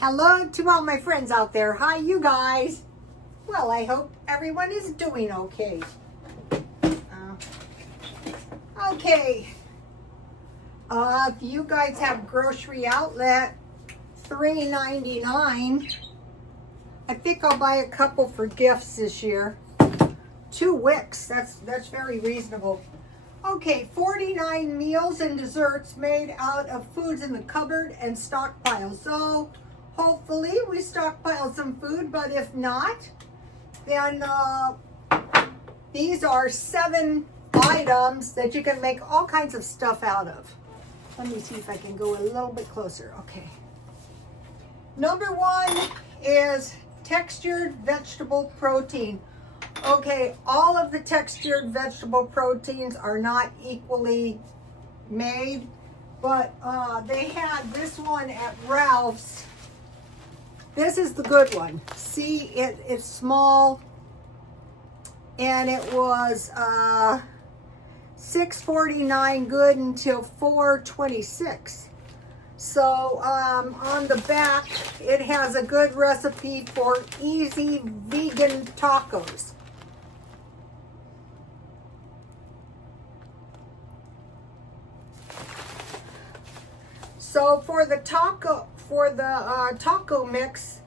Hello to all my friends out there. Hi, you guys. Well, I hope everyone is doing okay. Okay. If you guys have grocery outlet, $3.99. I think I'll buy a couple for gifts this year. 2 wicks. That's very reasonable. Okay, 49 meals and desserts made out of foods in the cupboard and stockpile. So hopefully we stockpile some food, but if not, then these are 7 items that you can make all kinds of stuff out of. Let me see if I can go a little bit closer. Okay. Number 1 is textured vegetable protein. Okay, all of the textured vegetable proteins are not equally made, but they had this one at Ralph's. This is the good one. See, it's small, and it was $6.49 good until $4.26. So on the back, it has a good recipe for easy vegan tacos. So for the taco mix,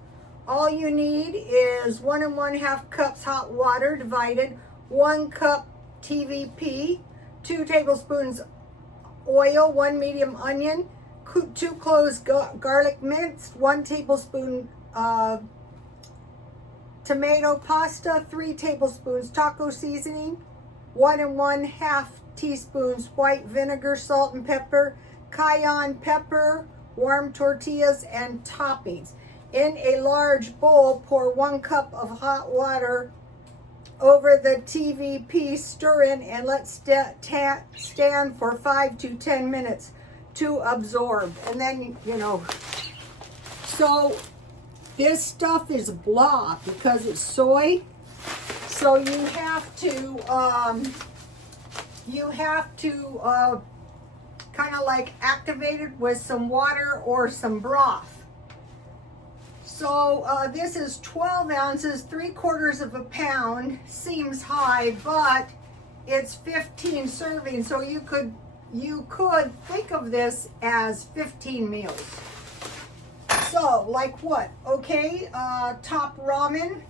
all you need is 1 1/2 cups hot water divided, 1 cup TVP, 2 tablespoons oil, 1 medium onion, 2 cloves garlic minced, 1 tablespoon tomato pasta, 3 tablespoons taco seasoning, 1 1/2 teaspoons white vinegar, salt and pepper, cayenne pepper, warm tortillas, and toppings. In a large bowl, pour 1 cup of hot water over the TVP, stir in, and let stand for 5 to 10 minutes to absorb. And then, so this stuff is blah because it's soy. So you have to kind of like activate it with some water or some broth. So this is 12 ounces, 3/4 of a pound. Seems high, but it's 15 servings. So you could think of this as 15 meals. So like what? Okay, top ramen.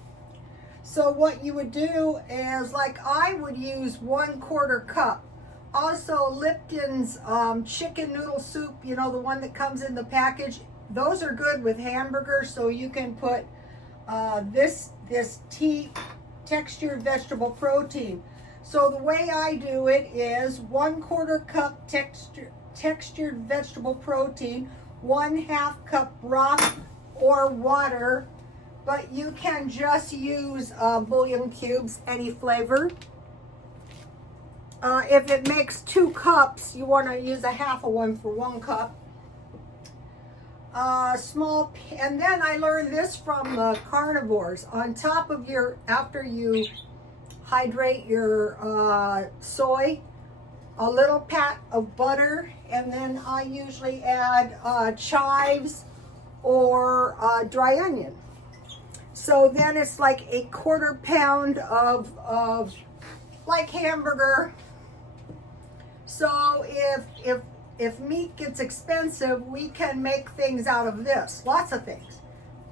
So what you would do is, like, I would use 1/4 cup. Also Lipton's chicken noodle soup, the one that comes in the package. Those are good with hamburgers, so you can put this textured vegetable protein. So the way I do it is 1/4 cup textured vegetable protein, 1/2 cup broth or water, but you can just use bouillon cubes, any flavor. If it makes 2 cups, you want to use 1/2 of one for 1 cup. And then I learned this from the carnivores. On top of after you hydrate your soy, a little pat of butter, and then I usually add chives or dry onion. So then it's like 1/4 pound of like hamburger. So if meat gets expensive, we can make things out of this. Lots of things.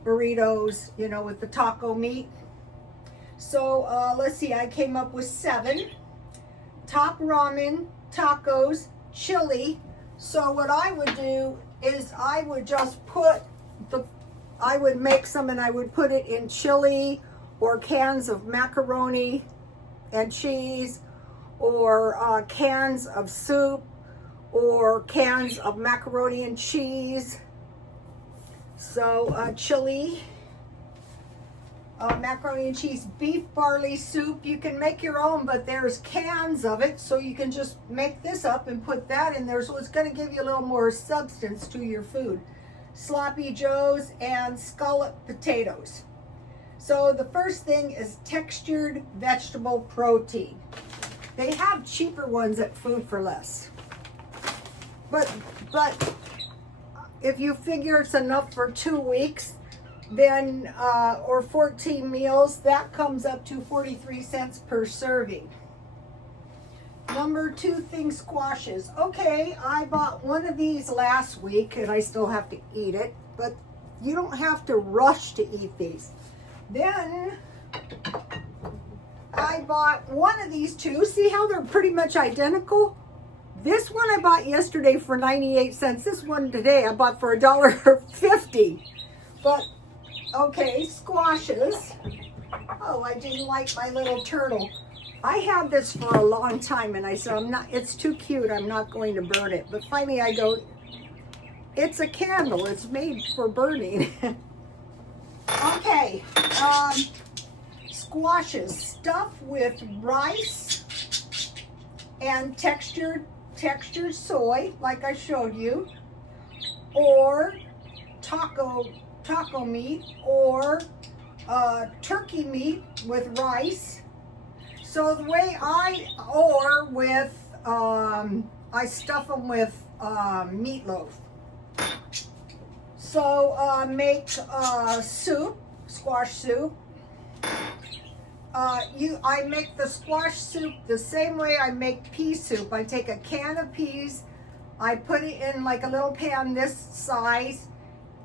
Burritos, with the taco meat. So let's see, I came up with 7. Top ramen, tacos, chili. So what I would do is I would just I would make some and I would put it in chili or cans of macaroni and cheese, or cans of soup, or cans of macaroni and cheese. So chili, macaroni and cheese, beef barley soup. You can make your own, but there's cans of it, so you can just make this up and put that in there. So it's going to give you a little more substance to your food. Sloppy joes and scalloped potatoes. So the first thing is textured vegetable protein. They have cheaper ones at Food for Less. But if you figure it's enough for 2 weeks, then, or 14 meals, that comes up to 43 cents per serving. Number 2 thing, squashes. Okay, I bought one of these last week and I still have to eat it, but you don't have to rush to eat these. Then I bought one of these two. See how they're pretty much identical? This one I bought yesterday for 98 cents. This one today I bought for $1.50. But, okay, squashes. Oh, I didn't like my little turtle. I had this for a long time and I said, it's too cute, I'm not going to burn it. But finally I go, it's a candle, it's made for burning. Okay, squashes stuffed with rice and textured soy, like I showed you, or taco meat, or turkey meat with rice. So the way I stuff them with meatloaf. So make soup, squash soup. I make the squash soup the same way I make pea soup. I take a can of peas, I put it in like a little pan this size,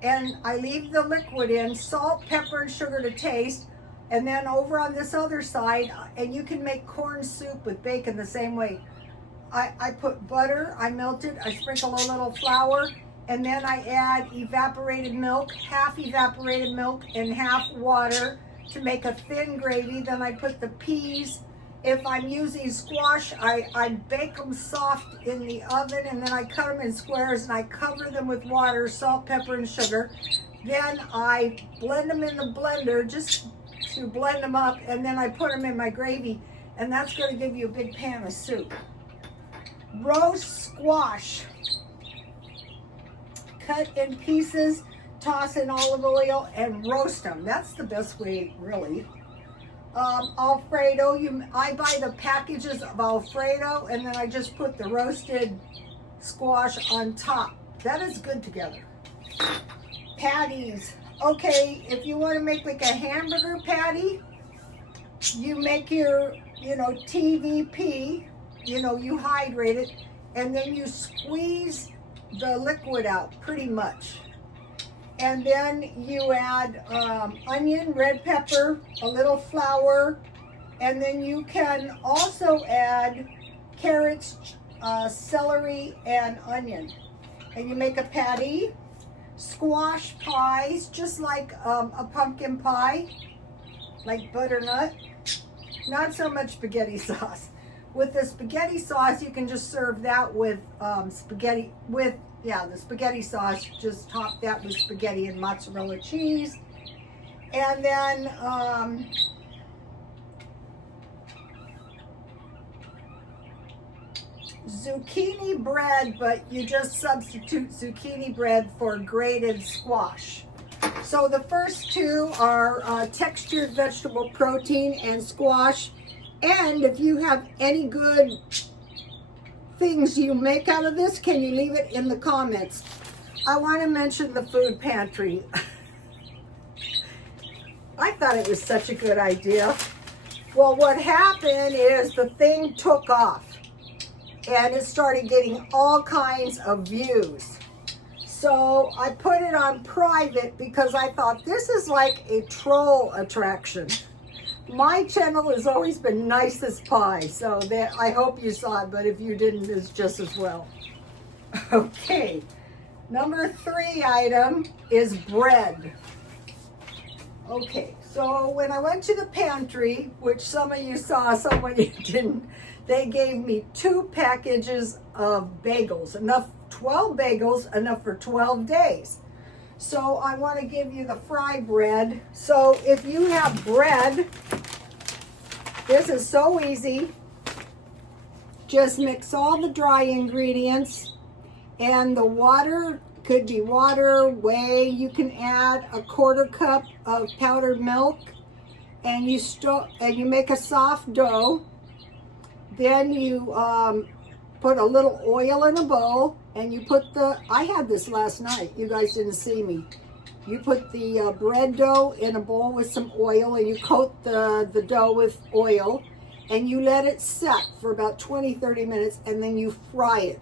and I leave the liquid in, salt, pepper, and sugar to taste. And then over on this other side, and you can make corn soup with bacon the same way. I put butter, I melt it, I sprinkle a little flour, and then I add evaporated milk, half evaporated milk and half water to make a thin gravy. Then I put the peas. If I'm using squash, I bake them soft in the oven, and then I cut them in squares and I cover them with water, salt, pepper, and sugar. Then I blend them in the blender just to blend them up, and then I put them in my gravy, and that's going to give you a big pan of soup. Roast squash. Cut in pieces, toss in olive oil, and roast them. That's the best way, really. Alfredo, I buy the packages of Alfredo, and then I just put the roasted squash on top. That is good together. Patties. Okay, if you want to make like a hamburger patty, you make your, TVP, you hydrate it, and then you squeeze the liquid out pretty much. And then you add onion, red pepper, a little flour, and then you can also add carrots, celery, and onion. And you make a patty. Squash pies, just like a pumpkin pie, like butternut. Not so much spaghetti sauce. With the spaghetti sauce, you can just serve that with the spaghetti sauce. Just top that with spaghetti and mozzarella cheese. And then zucchini bread, but you just substitute zucchini bread for grated squash. So the first two are textured vegetable protein and squash. And if you have any good things you make out of this, can you leave it in the comments? I want to mention the food pantry. I thought it was such a good idea. Well, what happened is the thing took off, and it started getting all kinds of views. So I put it on private because I thought this is like a troll attraction. My channel has always been nice as pie, so I hope you saw it, but if you didn't, it's just as well. Okay, number 3 item is bread. Okay, so when I went to the pantry, which some of you saw, some of you didn't, they gave me 2 packages of bagels, 12 bagels, enough for 12 days. So I want to give you the fry bread. So if you have bread, this is so easy. Just mix all the dry ingredients, and the water could be water, whey. You can add a 1/4 cup of powdered milk, and you make a soft dough. Then you put a little oil in a bowl, and you put I had this last night, you guys didn't see me. You put the bread dough in a bowl with some oil, and you coat the dough with oil, and you let it set for about 20-30 minutes, and then you fry it.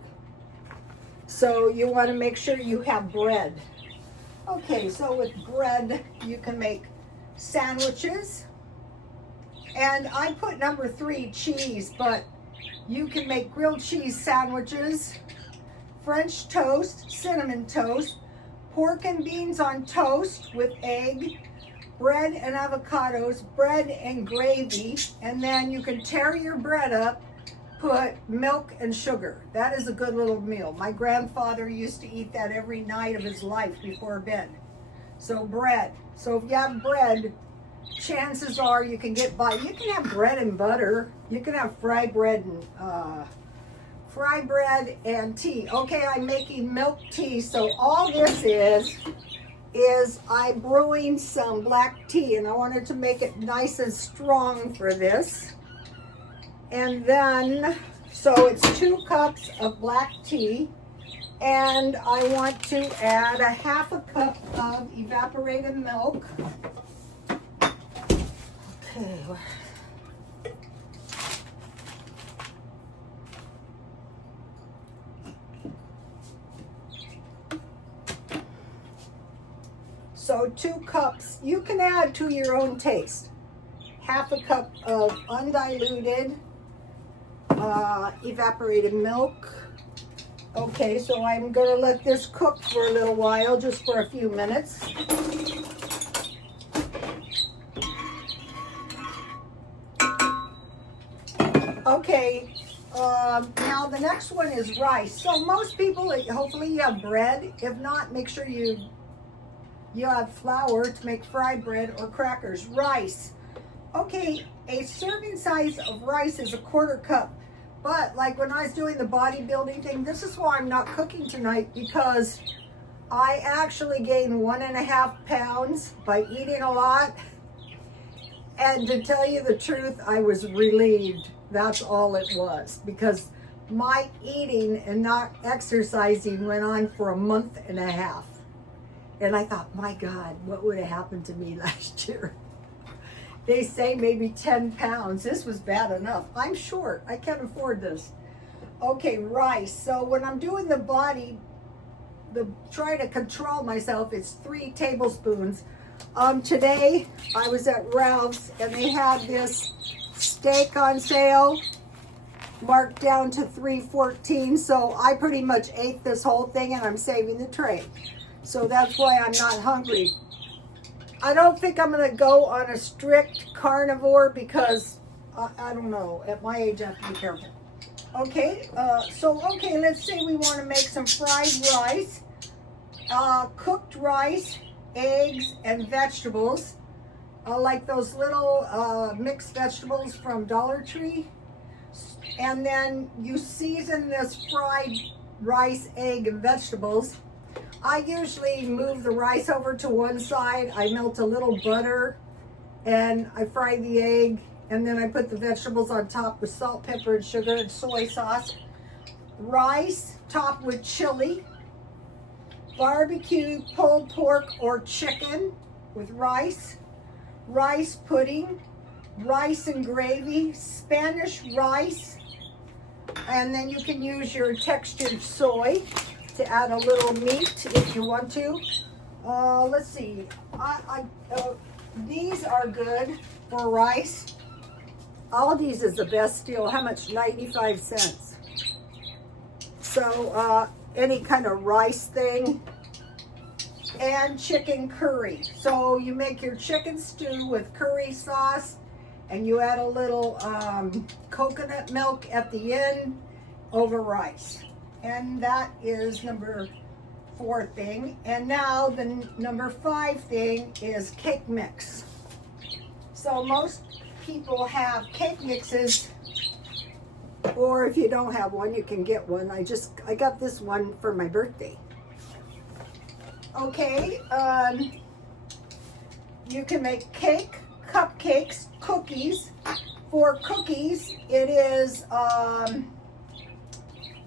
So you want to make sure you have bread. Okay, so with bread, you can make sandwiches. And I put number 3, cheese, but you can make grilled cheese sandwiches, French toast, cinnamon toast, pork and beans on toast with egg, bread and avocados, bread and gravy, and then you can tear your bread up, put milk and sugar. That is a good little meal. My grandfather used to eat that every night of his life before bed. So bread. So if you have bread, chances are you can get by. You can have bread and butter. You can have fry bread and tea. Okay, I'm making milk tea. So all this is I'm brewing some black tea, and I wanted to make it nice and strong for this. And then, so it's 2 cups of black tea, and I want to add a 1/2 cup of evaporated milk. Okay. So 2 cups, you can add to your own taste. 1/2 cup of undiluted evaporated milk. Okay, so I'm gonna let this cook for a little while, just for a few minutes. Okay, now the next one is rice. So most people, hopefully you have bread. If not, make sure you have flour to make fried bread or crackers. Rice. Okay, a serving size of rice is 1/4 cup. But like when I was doing the bodybuilding thing, this is why I'm not cooking tonight, because I actually gained 1.5 pounds by eating a lot. And to tell you the truth, I was relieved. That's all it was, because my eating and not exercising went on for 1.5 months. And I thought, my God, what would have happened to me last year? They say maybe 10 pounds. This was bad enough. I'm short. I can't afford this. Okay, rice. So when I'm doing the body, try to control myself, it's 3 tablespoons. Today, I was at Ralph's, and they had this steak on sale, marked down to $3.14. So I pretty much ate this whole thing, and I'm saving the tray. So that's why I'm not hungry. I don't think I'm going to go on a strict carnivore, because I don't know. At my age, I have to be careful. Okay, okay, let's say we want to make some fried rice, cooked rice, eggs, and vegetables, like those little mixed vegetables from Dollar Tree. And then you season this fried rice, egg, and vegetables. I usually move the rice over to one side. I melt a little butter, and I fry the egg, and then I put the vegetables on top with salt, pepper, and sugar, and soy sauce. Rice topped with chili. Barbecue pulled pork or chicken with rice. Rice pudding. Rice and gravy. Spanish rice. And then you can use your textured soy to add a little meat if you want to. Let's see. These are good for rice. Aldi's is the best deal. How much? 95 cents. So any kind of rice thing. And chicken curry. So you make your chicken stew with curry sauce, and you add a little coconut milk at the end over rice. And that is number 4 thing. And now the number 5 thing is cake mix. So most people have cake mixes, or if you don't have one, you can get one. I got this one for my birthday. Okay, you can make cake, cupcakes, cookies. For cookies, it is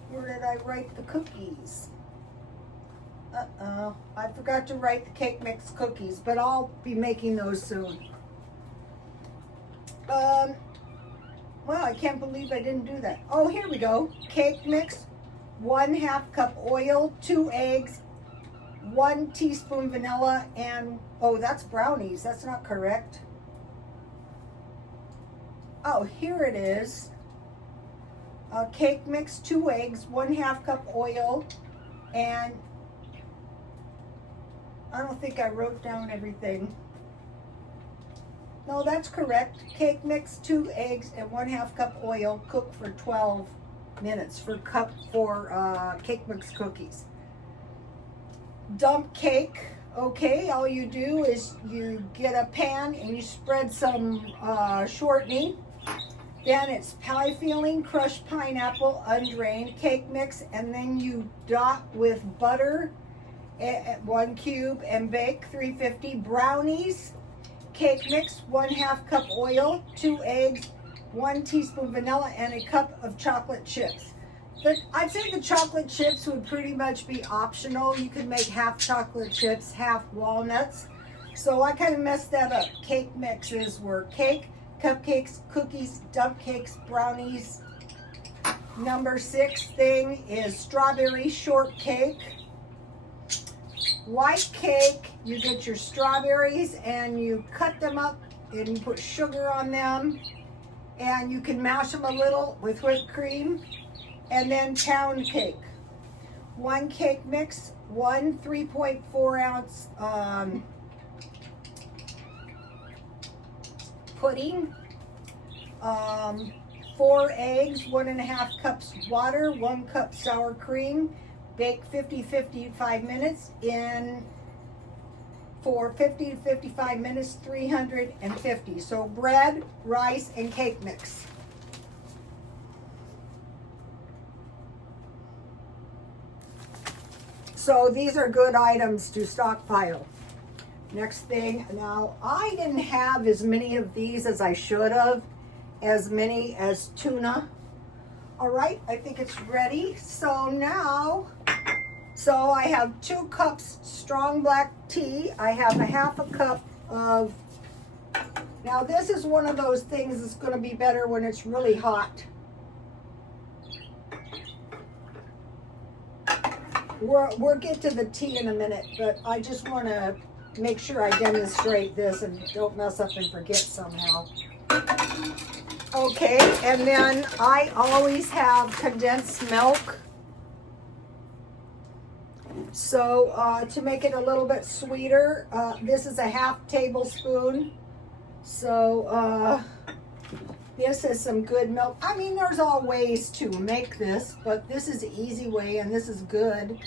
Where did I write the cookies? I forgot to write the cake mix cookies, but I'll be making those soon. Well, I can't believe I didn't do that. Oh, here we go. Cake mix, 1/2 cup oil, 2 eggs, 1 teaspoon vanilla, and, oh, that's brownies. That's not correct. Oh, here it is. Cake mix, 2 eggs, 1/2 cup oil, and I don't think I wrote down everything. No, that's correct. Cake mix, 2 eggs, and 1/2 cup oil. Cook for 12 minutes for cake mix cookies. Dump cake. Okay, all you do is you get a pan and you spread some shortening. Then it's pie filling, crushed pineapple, undrained, cake mix, and then you dot with butter, 1 cube, and bake 350. Brownies, cake mix, 1/2 cup oil, 2 eggs, 1 teaspoon vanilla, and a cup of chocolate chips. I'd say the chocolate chips would pretty much be optional. You could make half chocolate chips, half walnuts. So I kind of messed that up. Cake mixes were cake, cupcakes, cookies, dump cakes, brownies. Number 6 thing is strawberry shortcake. White cake, you get your strawberries and you cut them up and you put sugar on them, and you can mash them a little with whipped cream. And then pound cake. 1 cake mix, 1 3.4 ounce pudding, 4 eggs, 1.5 cups water, 1 cup sour cream. Bake 55 minutes for 50 to 55 minutes, 350. So bread, rice, and cake mix. So these are good items to stockpile. Next thing, now I didn't have as many of these as I should have, as many as tuna. All right, I think it's ready. So now, I have 2 cups strong black tea. I have 1/2 cup of, now this is one of those things that's gonna be better when it's really hot. We'll get to the tea in a minute, but I just want to make sure I demonstrate this and don't mess up and forget somehow. Okay, and then I always have condensed milk. So to make it a little bit sweeter, this is a 1/2 tablespoon. So this is some good milk. I mean, there's all ways to make this, but this is the easy way, and this is good.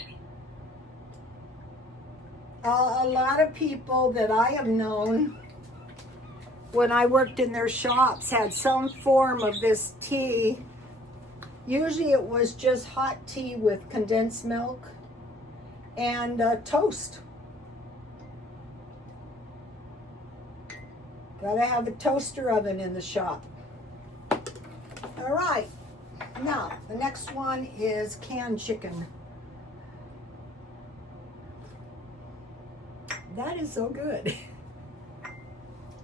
A lot of people that I have known when I worked in their shops had some form of this tea. Usually it was just hot tea with condensed milk and toast. Gotta have a toaster oven in the shop. All right, now the next one is canned chicken. That is so good.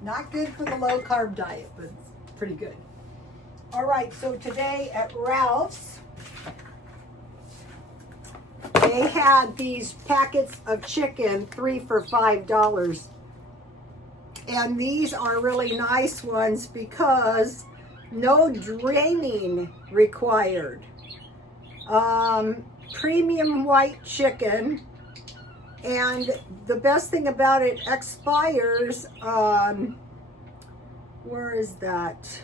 Not good for the low carb diet, but it's pretty good. All right, so today at Ralph's, they had these packets of chicken, 3 for $5. And these are really nice ones because no draining required. Premium white chicken. And the best thing about it expires, where is that?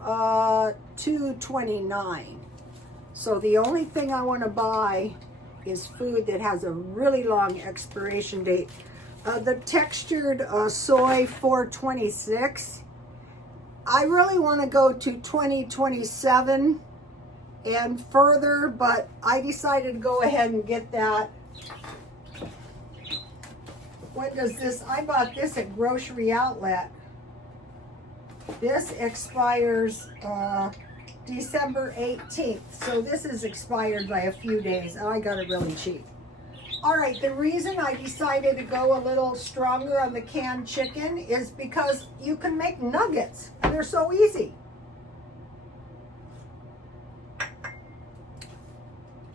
2/29. So the only thing I want to buy is food that has a really long expiration date. The textured soy, 4/26. I really want to go to 2027 and further, but I decided to go ahead and get that. What does this? I bought this at Grocery Outlet. This expires December 18th. So this is expired by a few days. I got it really cheap. All right, the reason I decided to go a little stronger on the canned chicken is because you can make nuggets, and they're so easy.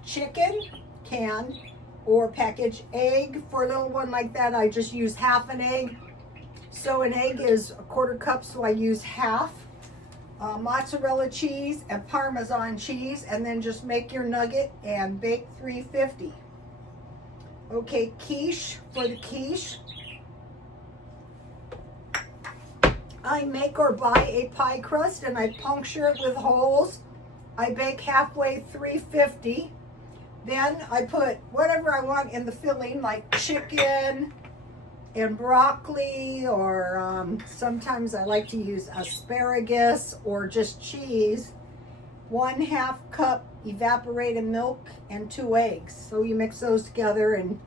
Chicken, canned or packaged. Egg, for a little one like that, I just use half an egg. So an egg is a quarter cup, so I use half. Mozzarella cheese and Parmesan cheese, and then just make your nugget and bake 350. Okay, quiche. For the quiche, I make or buy a pie crust and I puncture it with holes. I bake halfway, 350. Then I put whatever I want in the filling, like chicken and broccoli, or sometimes I like to use asparagus or just cheese. 1/2 cup evaporated milk and 2 eggs. So you mix those together and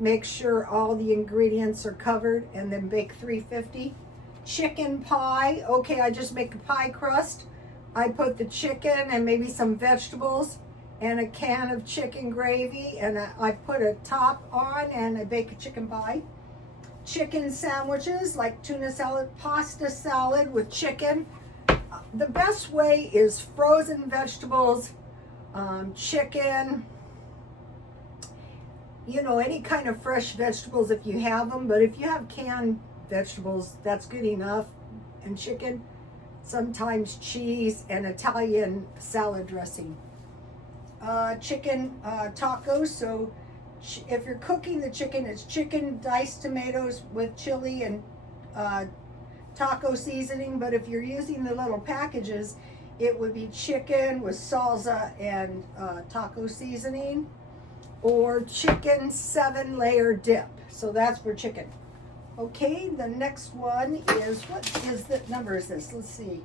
make sure all the ingredients are covered, and then bake 350. Chicken pie. Okay, I just make a pie crust. I put the chicken and maybe some vegetables and a can of chicken gravy, and I put a top on and I bake a chicken pie. Chicken sandwiches like tuna salad, pasta salad with chicken. The best way is frozen vegetables, chicken, you know, any kind of fresh vegetables if you have them, but if you have canned vegetables, that's good enough. And chicken, sometimes cheese and Italian salad dressing. Chicken tacos. So if you're cooking the chicken, it's chicken, diced tomatoes with chili and taco seasoning. But if you're using the little packages, it would be chicken with salsa and taco seasoning, or chicken 7-layer dip. So that's for chicken. Okay, the next one is, what is the number is this? Let's see.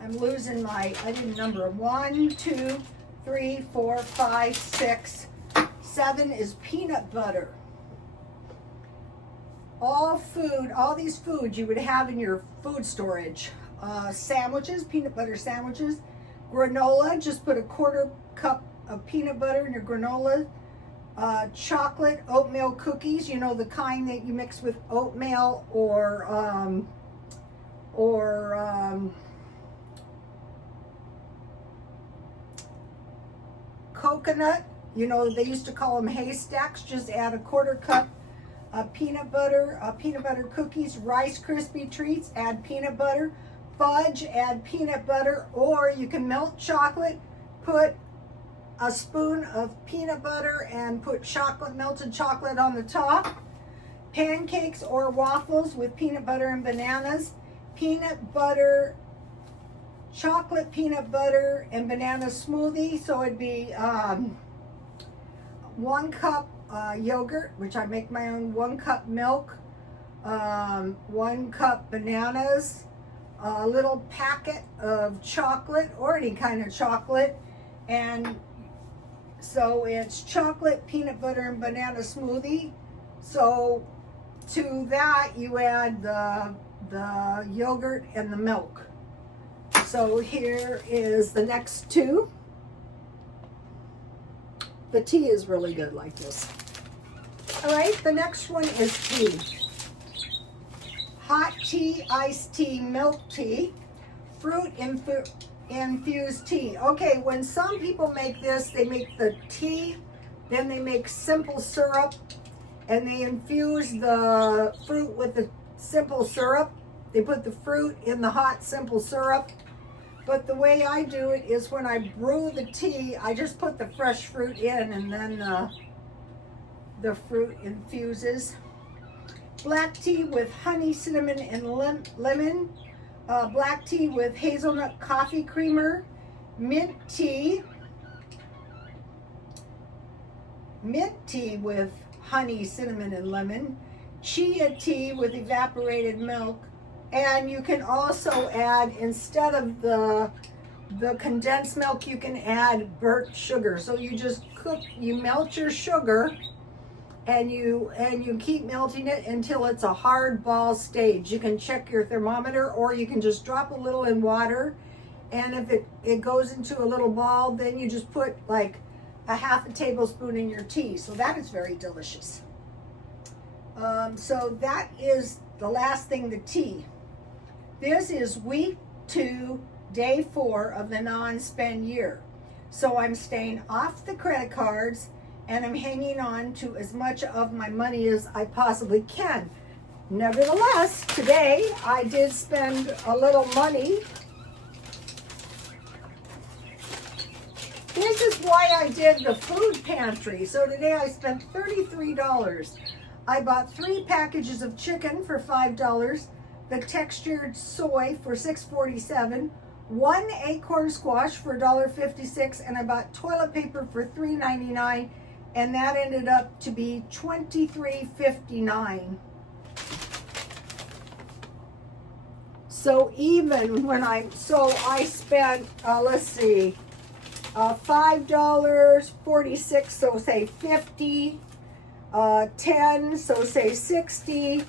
I'm losing my, I didn't number them. 1, 2, 3, 4, 5, 6, 7 is peanut butter. All food, all these foods you would have in your food storage. Sandwiches, peanut butter sandwiches. Granola, just put a 1/4 cup of peanut butter in your granola. Chocolate oatmeal cookies, you know, the kind that you mix with oatmeal or coconut. You know, they used to call them haystacks. Just add a 1/4 cup of peanut butter cookies. Rice Krispie treats, add peanut butter. Fudge, add peanut butter, or you can melt chocolate, put a spoon of peanut butter and put melted chocolate on the top. Pancakes or waffles with peanut butter and bananas. Peanut butter, chocolate peanut butter and banana smoothie. So it'd be 1 cup yogurt, which I make my own, 1 cup milk, 1 cup bananas, a little packet of chocolate or any kind of chocolate, and so it's chocolate, peanut butter, and banana smoothie. So to that you add the yogurt and the milk. So here is the next two. The tea is really good like this. All right, the next one is tea. Hot tea, iced tea, milk tea, fruit infused tea. Okay, when some people make this, they make the tea, then they make simple syrup, and they infuse the fruit with the simple syrup. They put the fruit in the hot simple syrup. But the way I do it is when I brew the tea, I just put the fresh fruit in, and then the fruit infuses. Black tea with honey, cinnamon, and lemon. Black tea with hazelnut coffee creamer. Mint tea with honey, cinnamon, and lemon. Chia tea with evaporated milk. And you can also add, instead of the condensed milk, you can add burnt sugar. So you just you melt your sugar, and you keep melting it until it's a hard ball stage. You can check your thermometer, or you can just drop a little in water And if it goes into a little ball, then you just put like a half a tablespoon in your tea. So that is very delicious. So that is the last thing, the tea. This is week 2, day 4 of the non-spend year. So I'm staying off the credit cards and I'm hanging on to as much of my money as I possibly can. Nevertheless, today I did spend a little money. This is why I did the food pantry. So today I spent $33. I bought 3 packages of chicken for $5, the textured soy for $6.47, 1 acorn squash for $1.56, and I bought toilet paper for $3.99, and that ended up to be $23.59. So even when I spent, let's see, $5.46, so say 50, 10, so say 60,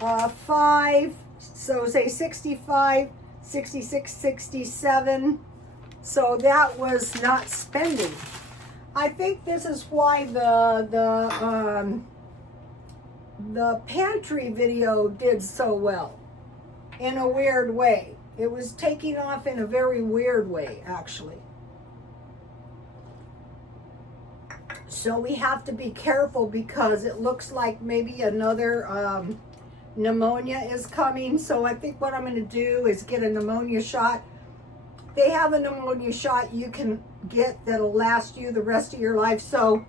5, so say 65, 66, 67. So that was not spending. I think this is why the pantry video did so well. In a weird way. It was taking off in a very weird way, actually. So we have to be careful because it looks like maybe another pneumonia is coming. So I think what I'm going to do is get a pneumonia shot. They have a pneumonia shot you can get that'll last you the rest of your life. So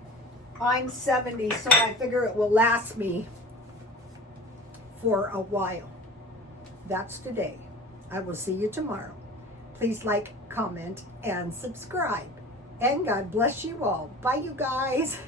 I'm 70, so I figure it will last me for a while. That's today. I will see you tomorrow. Please like, comment, and subscribe. And God bless you all. Bye, you guys.